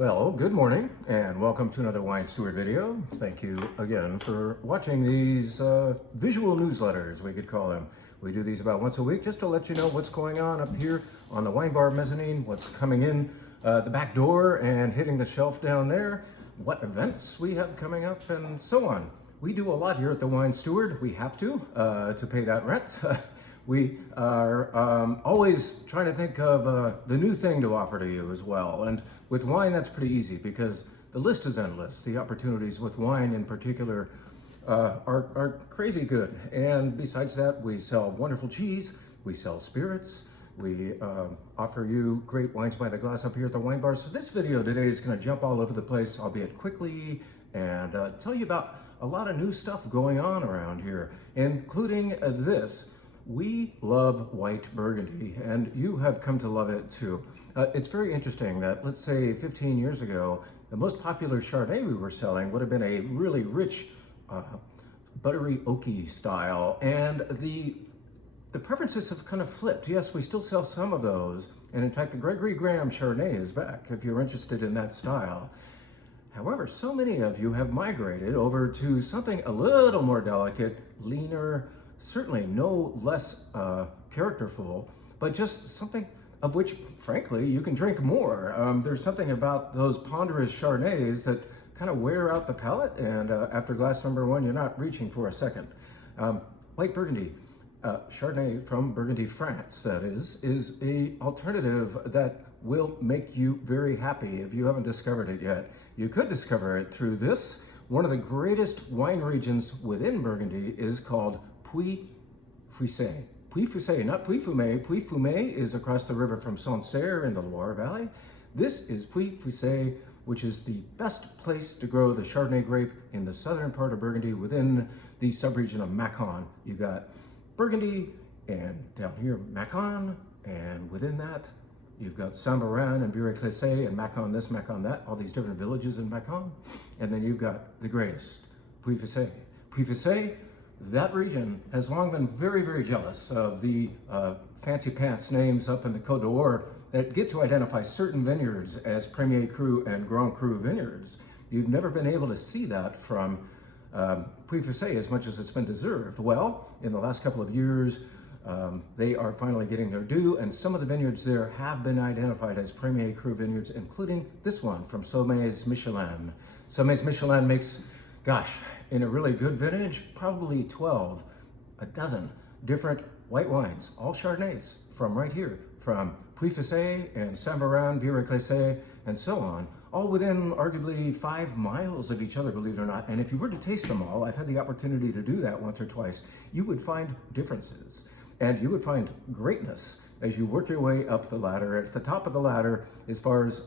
Well, good morning and welcome to another Wine Steward video. Thank you again for watching these visual newsletters, we could call them. We do these about once a week just to let you know what's going on up here on the wine bar mezzanine, what's coming in the back door and hitting the shelf down there, what events we have coming up and so on. We do a lot here at the Wine Steward. We have to pay that rent. We are always trying to think of the new thing to offer to you as well. And with wine, that's pretty easy because the list is endless. The opportunities with wine in particular are crazy good. And besides that, we sell wonderful cheese, we sell spirits, we offer you great wines by the glass up here at the wine bar. So this video today is going to jump all over the place, albeit quickly, and tell you about a lot of new stuff going on around here, including this. We love white Burgundy, and you have come to love it too. It's very interesting that, let's say 15 years ago, the most popular Chardonnay we were selling would have been a really rich, buttery, oaky style, and the preferences have kind of flipped. Yes, we still sell some of those, and in fact, the Gregory Graham Chardonnay is back if you're interested in that style. However, so many of you have migrated over to something a little more delicate, leaner, certainly no less characterful, but just something of which, frankly, you can drink more. There's something about those ponderous Chardonnays that kind of wear out the palate, and after glass number one, you're not reaching for a second. White Burgundy, Chardonnay from Burgundy, France, that is a alternative that will make you very happy if you haven't discovered it yet. You could discover it through this. One of the greatest wine regions within Burgundy is called Puy-Fusé. Puy-Fusé, not Puy-Fumé. Puy-Fumé is across the river from Sancerre in the Loire Valley. This is Puy-Fusé, which is the best place to grow the Chardonnay grape in the southern part of Burgundy within the subregion of Macon. You got Burgundy, and down here, Macon, and within that, you've got Saint-Véran and Viray-Clicé and Macon this, Macon that, all these different villages in Macon. And then you've got the greatest, Puy-Fusé. Puy-Fusé, that region has long been very, very jealous of the fancy pants names up in the Côte d'Or that get to identify certain vineyards as Premier Cru and Grand Cru vineyards. You've never been able to see that from Puy-Fusé as much as it's been deserved. Well, in the last couple of years, they are finally getting their due, and some of the vineyards there have been identified as Premier Cru vineyards, including this one from Sommets Michelin. Sommets Michelin makes, gosh, in a really good vintage, probably a dozen different white wines, all Chardonnays from right here, from Puy-Fusé and Saint-Véran, Viray-Clicé, and so on, all within arguably 5 miles of each other, believe it or not. And if you were to taste them all, I've had the opportunity to do that once or twice, you would find differences. And you would find greatness as you work your way up the ladder. At the top of the ladder, as far as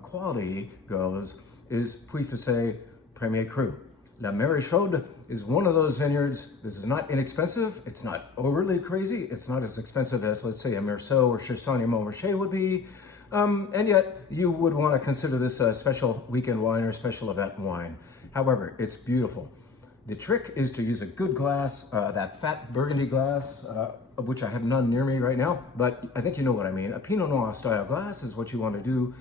quality goes, is Puy-Fusé Premier Cru. La Marichaude is one of those vineyards. This is not inexpensive. It's not overly crazy. It's not as expensive as, let's say, a Meursault or Chassagne-Montrachet would be. And yet, you would want to consider this a special weekend wine or special event wine. However, it's beautiful. The trick is to use a good glass, that fat Burgundy glass, of which I have none near me right now, but I think you know what I mean. A Pinot Noir style glass is what you want to do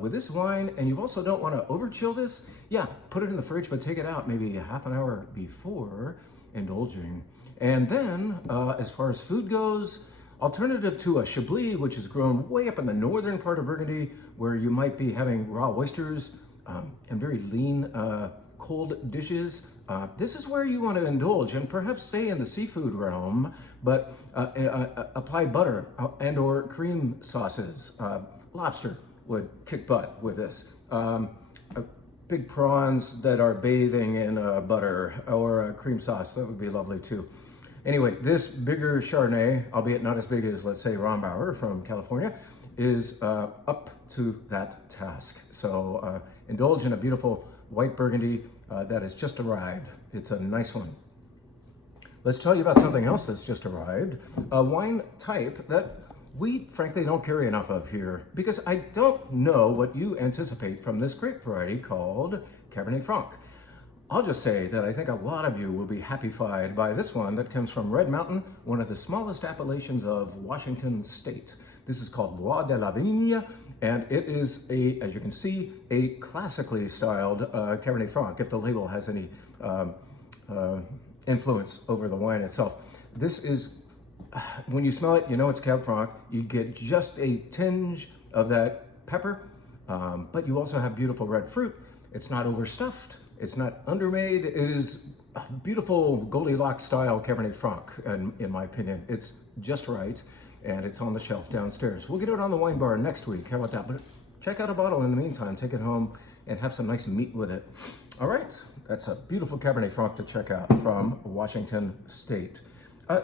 with this wine, and you also don't want to over chill this. Yeah, put it in the fridge, but take it out maybe a half an hour before indulging. And then, as far as food goes, alternative to a Chablis, which is grown way up in the northern part of Burgundy, where you might be having raw oysters and very lean, cold dishes. This is where you want to indulge and perhaps stay in the seafood realm, but apply butter and or cream sauces. Lobster would kick butt with this. Big prawns that are bathing in butter or a cream sauce, that would be lovely too. Anyway, this bigger Chardonnay, albeit not as big as, let's say, Rombauer from California, is up to that task. So indulge in a beautiful white Burgundy that has just arrived. It's a nice one. Let's tell you about something else that's just arrived, a wine type that we frankly don't carry enough of here because I don't know what you anticipate from this grape variety called Cabernet Franc. I'll just say that I think a lot of you will be happy-fied by this one that comes from Red Mountain, one of the smallest appellations of Washington State. This is called Loi de la Vigne, and it is as you can see, a classically styled Cabernet Franc, if the label has any influence over the wine itself. This is, when you smell it, you know it's Cab Franc. You get just a tinge of that pepper, but you also have beautiful red fruit. It's not overstuffed. It's not undermade. It is a beautiful Goldilocks style Cabernet Franc, in my opinion. It's just right, and it's on the shelf downstairs. We'll get it on the wine bar next week. How about that? But check out a bottle in the meantime. Take it home and have some nice meat with it. All right, that's a beautiful Cabernet Franc to check out from Washington State.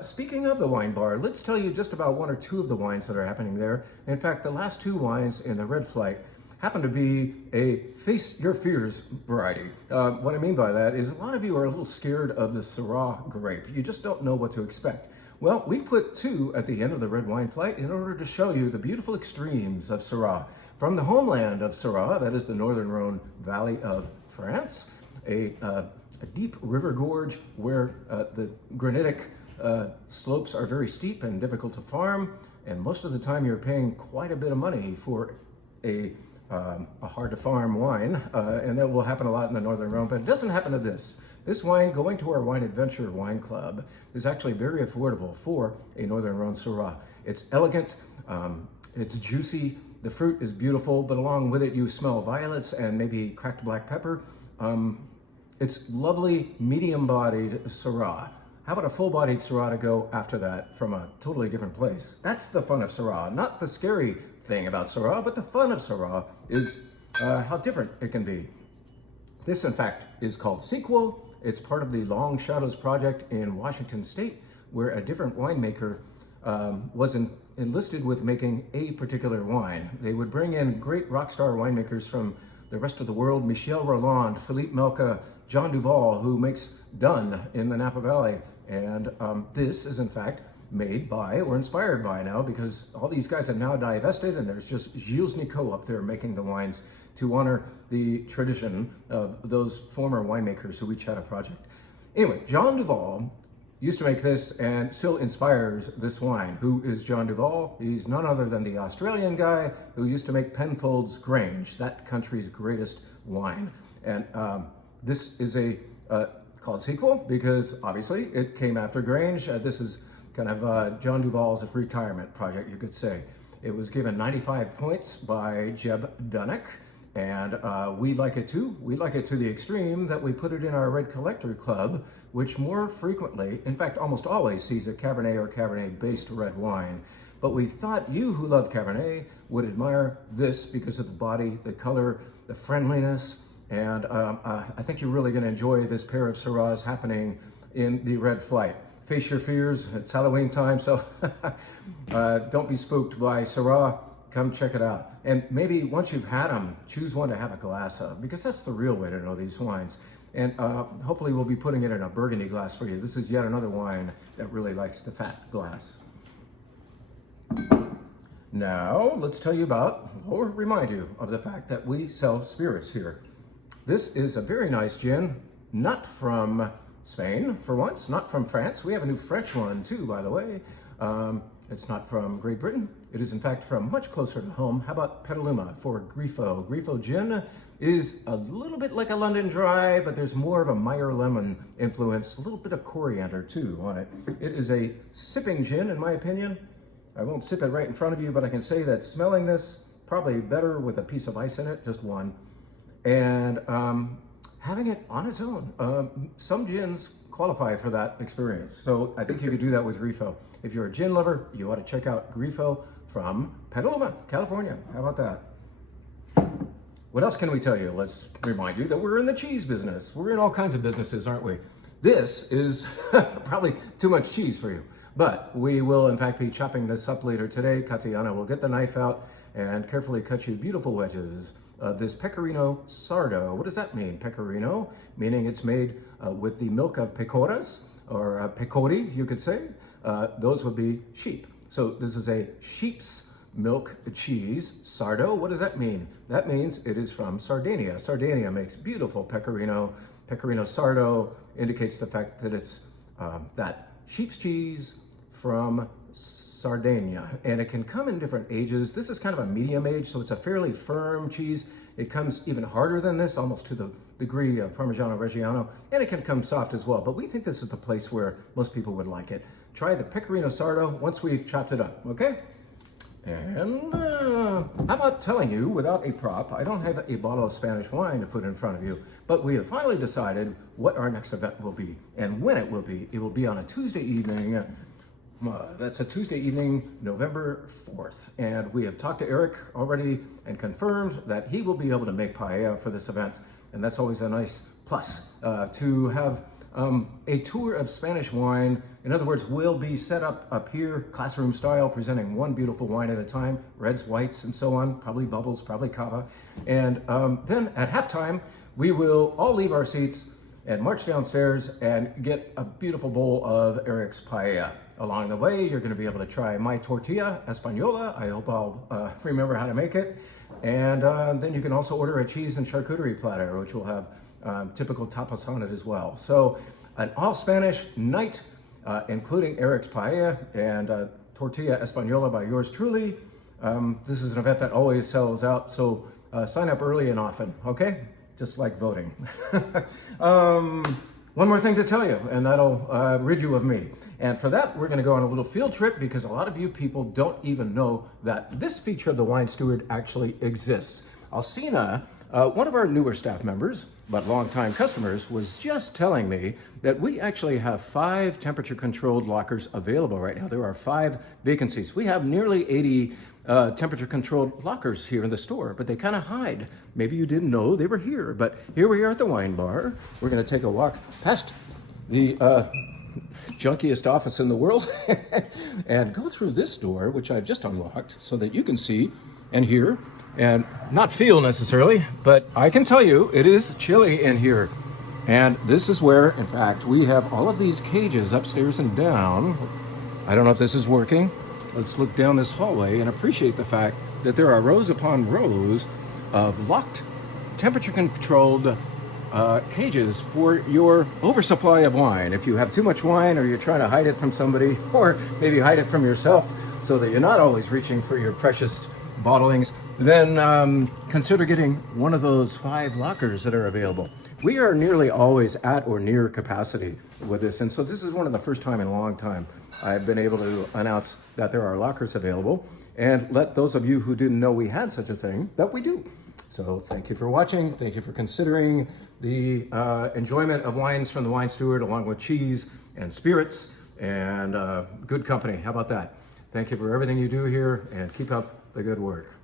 Speaking of the wine bar, let's tell you just about one or two of the wines that are happening there. In fact, the last two wines in the red flight happen to be a Face Your Fears variety. What I mean by that is a lot of you are a little scared of the Syrah grape. You just don't know what to expect. Well, we've put two at the end of the red wine flight in order to show you the beautiful extremes of Syrah. From the homeland of Syrah, that is the northern Rhone Valley of France, a deep river gorge where the granitic slopes are very steep and difficult to farm, and most of the time you're paying quite a bit of money for a hard to farm wine, and that will happen a lot in the Northern Rhone, but it doesn't happen to this. This wine, going to our Wine Adventure Wine Club, is actually very affordable for a Northern Rhone Syrah. It's elegant, it's juicy, the fruit is beautiful, but along with it you smell violets and maybe cracked black pepper. It's lovely, medium-bodied Syrah. How about a full-bodied Syrah to go after that from a totally different place? That's the fun of Syrah, not the scary thing about Syrah, but the fun of Syrah is how different it can be. This, in fact, is called Sequel. It's part of the Long Shadows project in Washington State, where a different winemaker was enlisted with making a particular wine. They would bring in great rock star winemakers from the rest of the world, Michel Rolland, Philippe Melka, John Duval, who makes Dun in the Napa Valley. And this is, in fact, made by or inspired by now, because all these guys have now divested and there's just Gilles Nicot up there making the wines to honor the tradition of those former winemakers who each had a project. Anyway, John Duval used to make this and still inspires this wine. Who is John Duval? He's none other than the Australian guy who used to make Penfolds Grange, that country's greatest wine. And this is called Sequel because obviously it came after Grange. This is kind of John Duval's retirement project, you could say. It was given 95 points by Jeb Dunnick, and we like it too. We like it to the extreme that we put it in our Red Collector Club, which more frequently, in fact almost always, sees a Cabernet or Cabernet-based red wine. But we thought you who love Cabernet would admire this because of the body, the color, the friendliness, and I think you're really going to enjoy this pair of Syrahs happening in the red flight. Face your fears, it's Halloween time, so don't be spooked by Syrah. Come check it out. And maybe once you've had them, choose one to have a glass of, because that's the real way to know these wines. And hopefully we'll be putting it in a Burgundy glass for you. This is yet another wine that really likes the fat glass. Now, let's tell you about, or remind you of the fact that we sell spirits here. This is a very nice gin, not from Spain, for once, not from France. We have a new French one too, by the way. It's not from Great Britain. It is in fact from much closer to home. How about Petaluma for Grifo? Grifo gin is a little bit like a London Dry, but there's more of a Meyer lemon influence, a little bit of coriander too on it. It is a sipping gin, in my opinion. I won't sip it right in front of you, but I can say that smelling this, probably better with a piece of ice in it, just one. And having it on its own. Some gins qualify for that experience. So I think you could do that with Grifo. If you're a gin lover, you ought to check out Grifo from Petaluma, California. How about that? What else can we tell you? Let's remind you that we're in the cheese business. We're in all kinds of businesses, aren't we? This is probably too much cheese for you, but we will in fact be chopping this up later today. Katiana will get the knife out and carefully cut you beautiful wedges of this Pecorino Sardo. What does that mean, Pecorino? Meaning it's made with the milk of pecoras, or pecori, you could say. Those would be sheep. So this is a sheep's milk cheese, Sardo. What does that mean? That means it is from Sardinia. Sardinia makes beautiful Pecorino. Pecorino Sardo indicates the fact that it's that sheep's cheese from Sardinia, and it can come in different ages. This is kind of a medium age, so it's a fairly firm cheese. It comes even harder than this, almost to the degree of Parmigiano Reggiano, and it can come soft as well. But we think this is the place where most people would like it. Try the Pecorino Sardo once we've chopped it up, okay? And how about telling you, without a prop, I don't have a bottle of Spanish wine to put in front of you, but we have finally decided what our next event will be and when it will be. It will be on a Tuesday evening. That's a Tuesday evening, November 4th. And we have talked to Eric already and confirmed that he will be able to make paella for this event. And that's always a nice plus to have a tour of Spanish wine. In other words, we'll be set up here, classroom style, presenting one beautiful wine at a time, reds, whites, and so on, probably bubbles, probably cava. And then at halftime, we will all leave our seats and march downstairs and get a beautiful bowl of Eric's paella. Along the way, you're going to be able to try my tortilla española. I hope I'll remember how to make it. And then you can also order a cheese and charcuterie platter, which will have typical tapas on it as well. So an all Spanish night, including Eric's paella and tortilla española by yours truly. This is an event that always sells out, so sign up early and often, okay? Just like voting. One more thing to tell you, and that'll rid you of me. And for that, we're gonna go on a little field trip because a lot of you people don't even know that this feature of the Wine Steward actually exists. Alcina, one of our newer staff members, but longtime customers, was just telling me that we actually have 5 temperature-controlled lockers available right now. There are 5 vacancies. We have nearly 80 temperature-controlled lockers here in the store, but they kind of hide. Maybe you didn't know they were here, but here we are at the wine bar. We're going to take a walk past the junkiest office in the world and go through this door, which I've just unlocked, so that you can see and hear and not feel necessarily, but I can tell you it is chilly in here. And this is where, in fact, we have all of these cages upstairs and down. I don't know if this is working. Let's look down this hallway and appreciate the fact that there are rows upon rows of locked, temperature-controlled cages for your oversupply of wine. If you have too much wine, or you're trying to hide it from somebody, or maybe hide it from yourself so that you're not always reaching for your precious bottlings, then consider getting one of those 5 lockers that are available. We are nearly always at or near capacity with this, and so this is one of the first time in a long time I've been able to announce that there are lockers available and let those of you who didn't know we had such a thing, that we do. So thank you for watching. Thank you for considering the enjoyment of wines from the Wine Steward, along with cheese and spirits and good company. How about that? Thank you for everything you do here, and keep up the good work.